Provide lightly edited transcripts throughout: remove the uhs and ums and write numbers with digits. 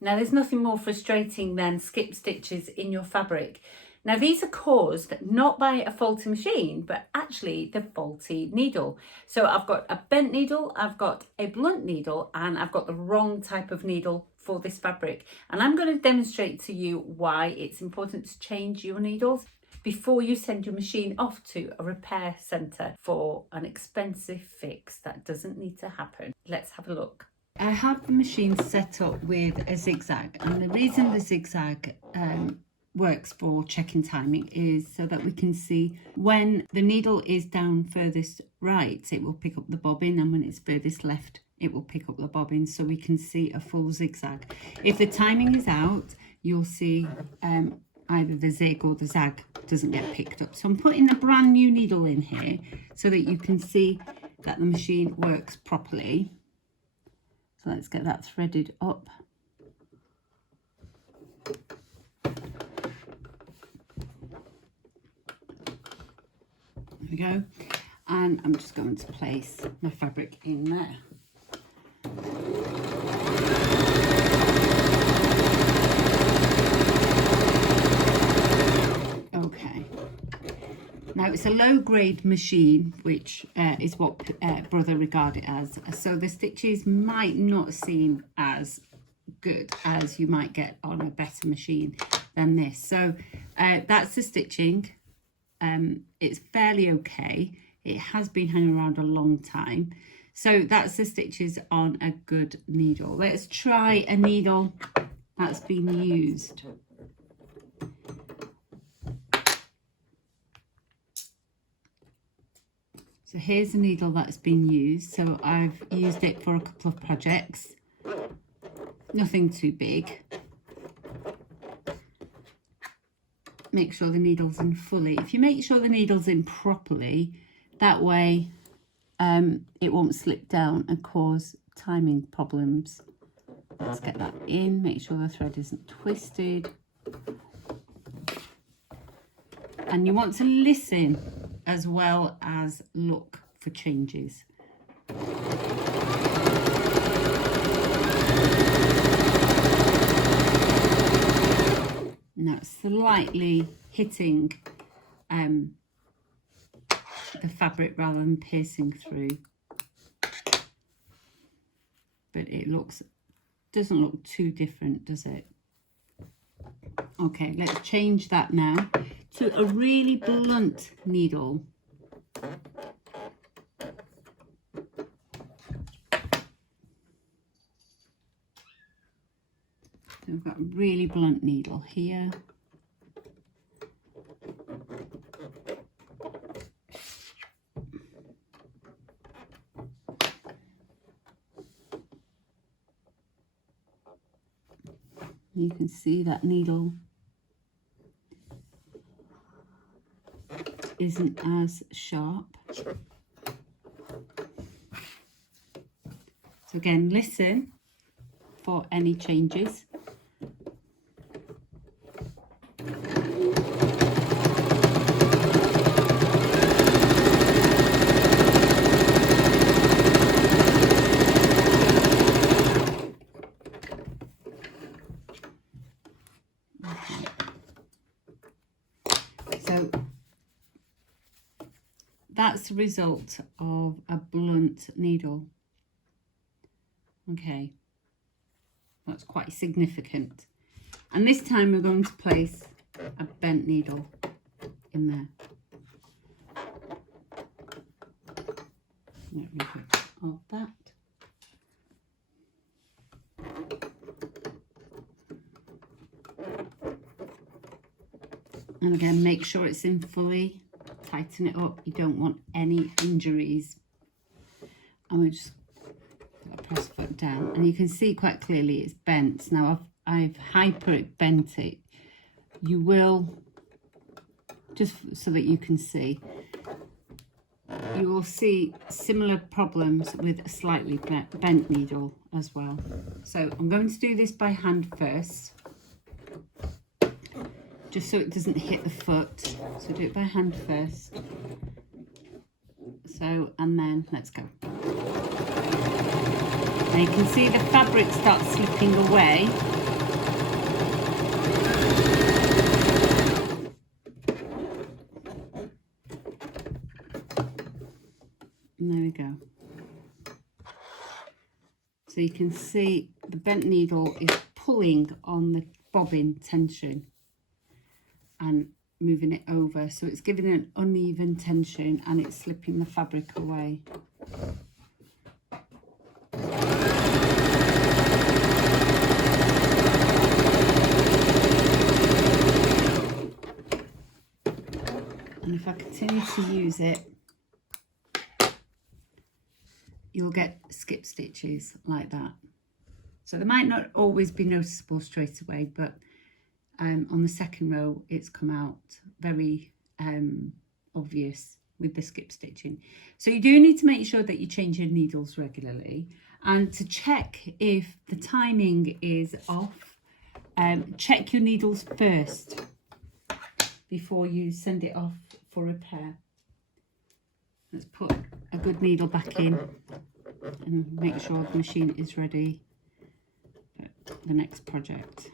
Now there's nothing more frustrating than skip stitches in your fabric. Now these are caused not by a faulty machine, but actually the faulty needle. So I've got a bent needle, I've got a blunt needle, and I've got the wrong type of needle for this fabric. And I'm going to demonstrate to you why it's important to change your needles before you send your machine off to a repair centre for an expensive fix that doesn't need to happen. Let's have a look. I have the machine set up with a zigzag, and the reason the zigzag works for checking timing is so that we can see when the needle is down furthest right, it will pick up the bobbin, and when it's furthest left, it will pick up the bobbin, so we can see a full zigzag. If the timing is out, you'll see either the zig or the zag doesn't get picked up. So I'm putting a brand new needle in here so that you can see that the machine works properly. So let's get that threaded up. There we go. And I'm just going to place my fabric in there. Okay. Now it's a low grade machine, which is what Brother regarded as. So the stitches might not seem as good as you might get on a better machine than this. So that's the stitching. It's fairly okay. It has been hanging around a long time. So that's the stitches on a good needle. Let's try a needle that's been used. So here's a needle that's been used. So I've used it for a couple of projects. Nothing too big. Make sure the needle's in fully. If you make sure the needle's in properly, that way it won't slip down and cause timing problems. Let's get that in, make sure the thread isn't twisted. And you want to listen as well as look for changes. Now it's slightly hitting the fabric rather than piercing through, but it doesn't look too different, does it? Okay, let's change that now to a really blunt needle. So we've got a really blunt needle here. You can see that needle isn't as sharp. So again, listen for any changes. So that's the result of a blunt needle. Okay, that's quite significant. And this time we're going to place a bent needle in there. Get rid of that. And again, make sure it's in fully, tighten it up. You don't want any injuries. And we just press foot down, and you can see quite clearly it's bent. Now I've hyper bent it. You will, just so that you can see, you will see similar problems with a slightly bent needle as well. So I'm going to do this by hand first, just so it doesn't hit the foot. So do it by hand first. So, and then let's go. Now you can see the fabric starts slipping away. And there we go. So you can see the bent needle is pulling on the bobbin tension and moving it over. So it's giving an uneven tension and it's slipping the fabric away. And if I continue to use it, you'll get skip stitches like that. So they might not always be noticeable straight away, but on the second row it's come out very obvious with the skip stitching. So you do need to make sure that you change your needles regularly, and to check if the timing is off, check your needles first before you send it off for repair. Let's put a good needle back in and make sure the machine is ready for the next project.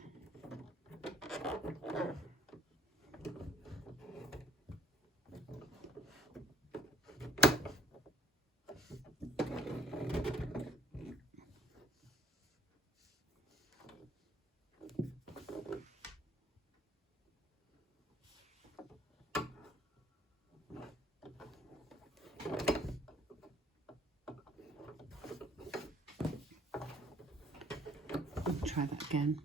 Try that again.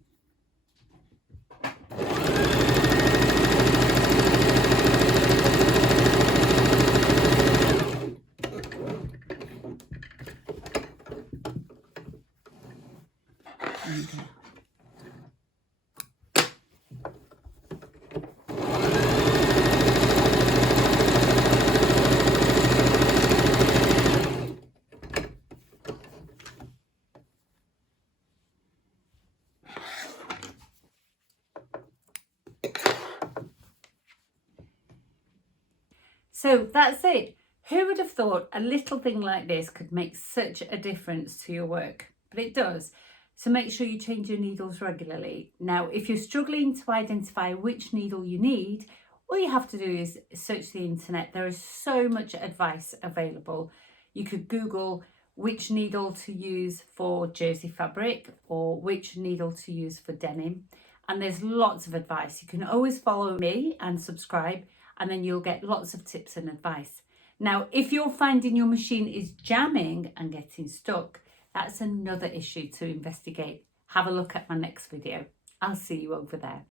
There we go. So that's it. Who would have thought a little thing like this could make such a difference to your work? But it does. So make sure you change your needles regularly. Now, if you're struggling to identify which needle you need, all you have to do is search the internet. There is so much advice available. You could Google which needle to use for jersey fabric or which needle to use for denim. And there's lots of advice. You can always follow me and subscribe, and then you'll get lots of tips and advice. Now, if you're finding your machine is jamming and getting stuck, that's another issue to investigate. Have a look at my next video. I'll see you over there.